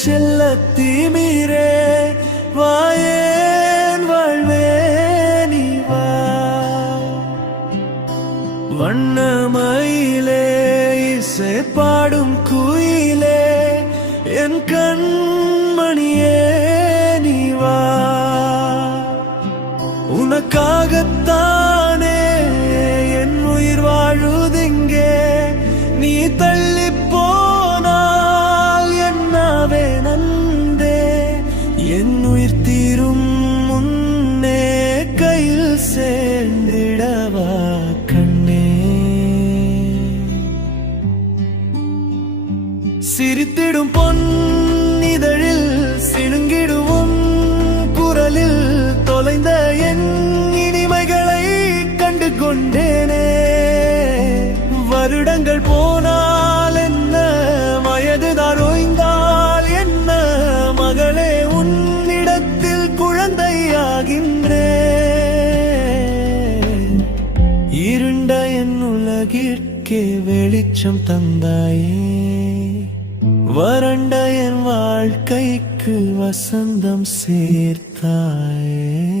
செல்லத்தி மீரே வாயேன் வாழ்வே நீ வா. வண்ணமயிலே இசை பாடும் குயிலே என் கண்மணியே நீ வா. உனக்காகத்தானே என் உயிர் வாழுதிங்கே, நீ தள்ளி போனால் என்னாவே நந்தே. என் உயிர் தீரும் முன்னே கையில் சேர்ந்திடவா கண்ணே. சிரித்திடும் பொன்னிதழில் சிணுங்கிடுவோம் குரலில் தொலைந்த என் இனிமைகளை கண்டு கொண்டேனே. வருடங்கள் போனால் என்ன, வயதுதான் ஓய்ந்தால் என்ன, மகளே உன்னிடத்தில் குழந்தையாகின்றேன். இருண்ட என் உலகிற்கே வெளிச்சம் தந்தாயே, வறண்ட என் வாழ்க்கைக்கு வசந்தம் சேர்த்தாயே.